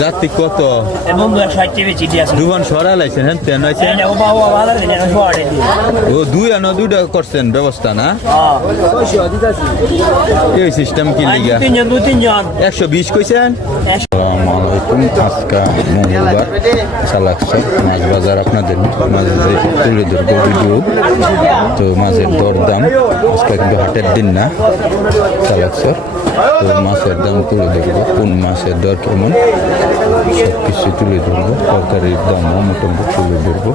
যাত্রী কত দুবান সরা লাইছেন হ্যাঁ তেন হয়েছে ও দুই আনো দুইটা করছেন ব্যবস্থা না এই সিস্টেম কি লিগা একশো বিশ কইছেন একশো- আসসালামু আলাইকুম আজকা মঙ্গলবার চালাকশো মাছ বাজার আপনাদের মাঝে তুলে ধরবো ভিডিও তো মাছের দর দাম আজকে কিন্তু হাটের দিন না চালাকশোর তো মাছের দাম তুলে ধরবো কোন মাছের দর কেমন কিছু তুলে ধরবো তরকারির দামও মোটামুটি তুলে ধরবো।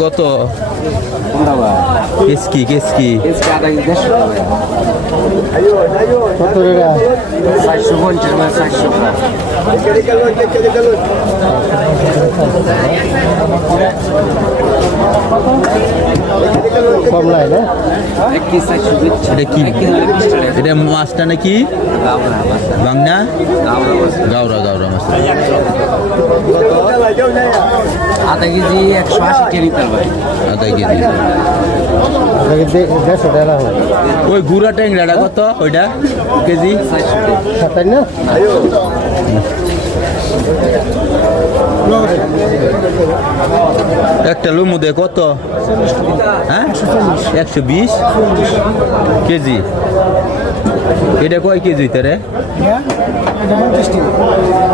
কত কেসকি কেসকি এটা কি? এটা মাছটা নাকি? বাংনা? গাওরা গাওরা মাছ। আধা কেজি একশো আশি পারবে আধা কেজি। দেড়শো টাকা ওই গুড়া ট্যাংরাটা কত ওইটা? কেজি? না একটা লুমুদে কত? হ্যাঁ? একশো বিশ? কেজি? এটা কয় কেজি তারে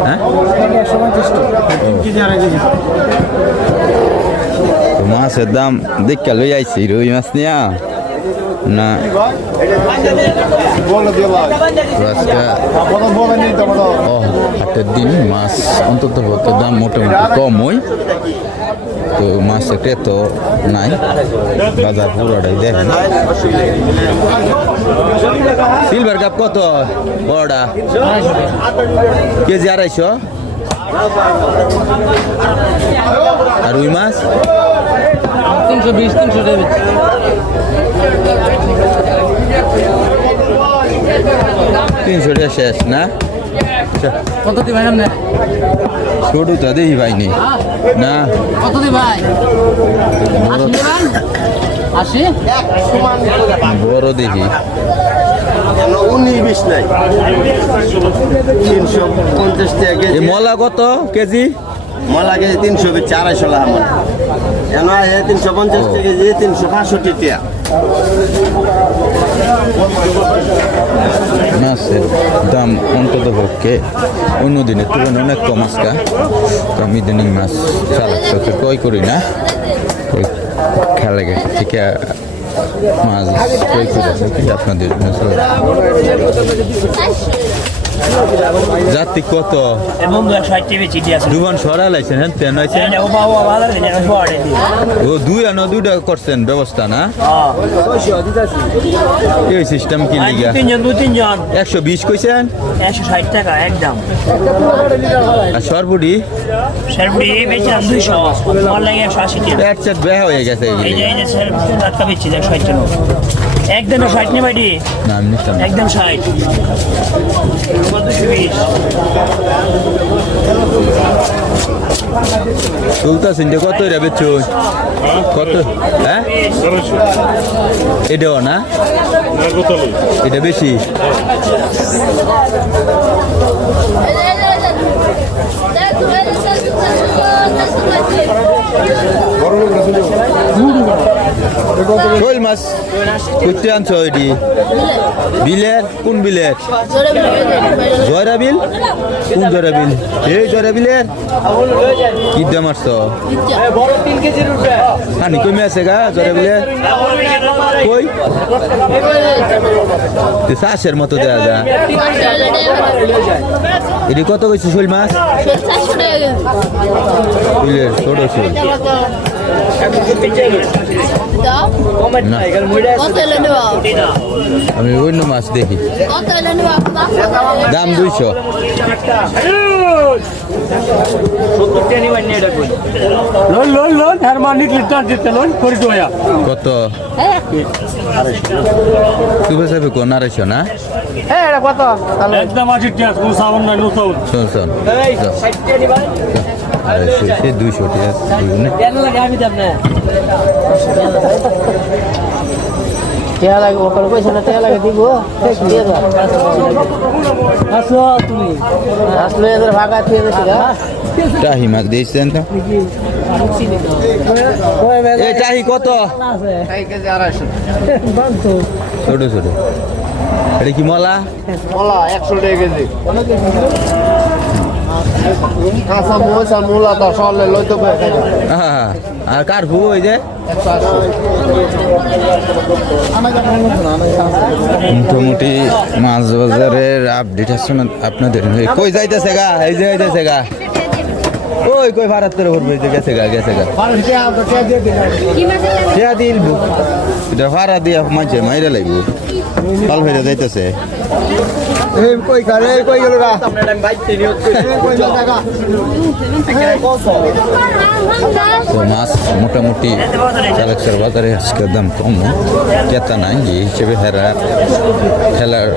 হ্যাঁ? মাছের দাম দেখা লই আইছি, রুই মাছ নিয়া। না। হাটের দিন মাছ অন্তত দাম মোটামুটি কম হয় তো মাছের ক্রেতো নাই, বাজার পুরোটাই দেখেন। সিলভার কাপ কত, বড়টা? কেজি আড়াইশো। আর রুই মাছ? তিনশো বিশ তিনশো তিনশো টাকা শেষ না? কত দি ভাই আপনি ছোটটা দেখি পাইনি না। কত দি ভাই? বড় দেখি উনিশ বিশ নাই। তিনশো পঞ্চাশ টাকা কেজি। মলা কত কেজি? মলা কেজি তিনশো বেচে আড়াইশো লাখ আমার। কেন এ তিনশো পঞ্চাশ টাকা কেজি তিনশো পাঁচষট্টি টাকা। মাছের দাম অন্তত পক্ষে অন্য দিনের তুলনায় অনেক কম আজকা। তো আমি ইদানিং মাছ চালাক ক্রয় করি না? ওই খেলা গেছে থেকে মাছ ক্রয় করে থাকি আপনাদের যাত্রী কত? দুবান সরা লাইছেন হ্যাঁ তেন ও দুই আনো দুইটা করছেন ব্যবস্থা না? এই সিস্টেম কি লিগা? একশো বিশ কইছেন? একশো ষাট টাকা একদম। আর বেচলাম দুইশো। একশো আশি টাকা। এক চার হয়ে গেছে বেচছি দেখ ষাট টাকা একদম ষাট নেই বাড়ি না না। একদম ষাট। বিশ যে কত এটা বেচো? কত? হ্যাঁ? এটাও না? এটা বেশি? শোল মাছ করতে আনছো এটি? বিলের? কোন বিলের? জয়রা বিল কোন জয়রা বিল এই জয়রা বিলের কি দাম আসছো হানি কমে আছে গা জয়রা বিলের কই চাষের মতো দেয়া যা। এটি কত কইছে শোল মাছ? বিলের ছোট শোল। আমি অন্য মাছ দেখি। দাম দুইশো। লোন লোন লোন হ্যার মানিক লিটার দিতে লোন করে দোয়া কত? তুই সাহেব কোন আড়াইশো না? একদম আছে টিয়াস কোন সাবন নাই নো সাউন্ড শোন। শোন। আড়াইশো সে দুইশো ঠিক আছে কেন লাগে আমি দাম না। টেয়া লাগে ওখানে পয়সা না টেয়া লাগে দিব। দিয়ে দাও। আসো তুমি। আসলে এদের ভাগা দিয়ে দিছি গা। টাহি মাছ দিয়েছেন তো? এই টাহি কত? কেজি আড়াইশো ছোট ছোট। এটা কি মলা? মলা একশো টাকা কেজি। কার ভু ওই যে? মোটামুটি মাছ বাজারের আপডেট আছে আপনাদের? কই যাইতেছে গা? এই যে যাইতেছে গা। ওই কই ভারত করে ভরবে গেছে গা গেছে গা। টিয়া দিল এটা ভাড়া দিয়া মাইরে লাগবে কাল হইরে যাইতেছে। কই মাছ মোটামুটি চালকসার বাজারে আজকের দাম কম। ক্রেতা নাই, এই হিসেবে হেরা খেলার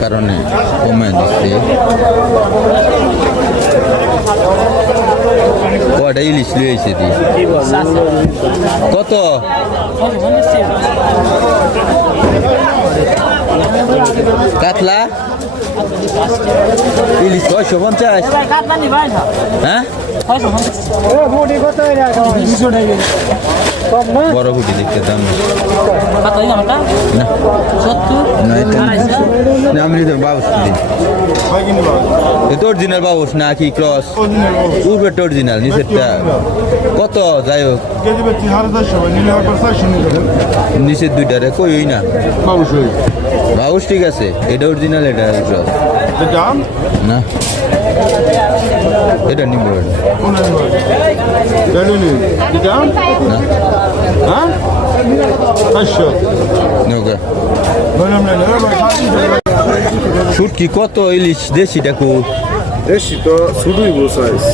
কারণে কমে দিচ্ছে কটা ইলিশ লিয়েছে দি কত? কাতলা? ইলিশ ছয়শো পঞ্চাশ। হ্যাঁ? বড় গুটি দেখতে দাম। না। আমি তো বাবুস দিন এটা অরিজিনাল বাবুস না কি ক্রস উপরেরটা অরিজিনাল নিচেরটা। কত? যাই হোক। নিচের দুইটারে কই হই না অবশ্যই বাবুস ঠিক আছে এটা অরিজিনাল এটা ক্রস দাম না। এটা নিব দাম না। হ্যাঁ? না শুটকি কত ইলিশ? দেশি ডাকু বেশি তো শুধুই বসাইস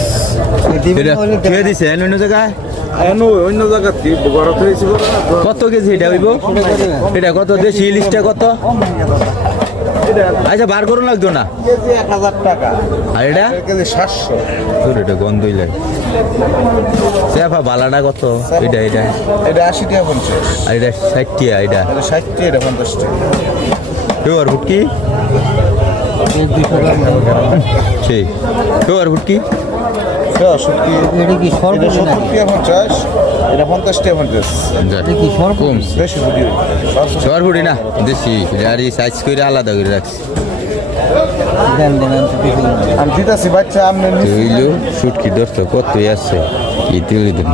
এটা কে দিছে? অন্য জায়গায়? কত কেজি এটা হইব? এটা কত? দেশি ইলিশটা কত? আচ্ছা বার করুন লাগতো না? টাকা আর এটা? সাতশো এটা গন্ধই লাগে। চেফা বালাটা কত? এটা এটা। এটা আশি টাকা পঞ্চাশ আর এটা ষাটটিয়া, এটা। এটা ষাট টাকা এটা পঞ্চাশ টাকা কেউর ফুটকি? সেই কেউর ফুটকি? এটা সত্যি এটা সত্তর টাকা পঞ্চাশ এটা পঞ্চাশ পঞ্চাশ কমছে বেশি ফুটি ফুটি না দেশি। আর সাইজ করে আলাদা করে রাখছি। আমি দিতেছি বাচ্চা আপনি হইল সুটকি ধরতে কতই আছে? কি তুলে দিন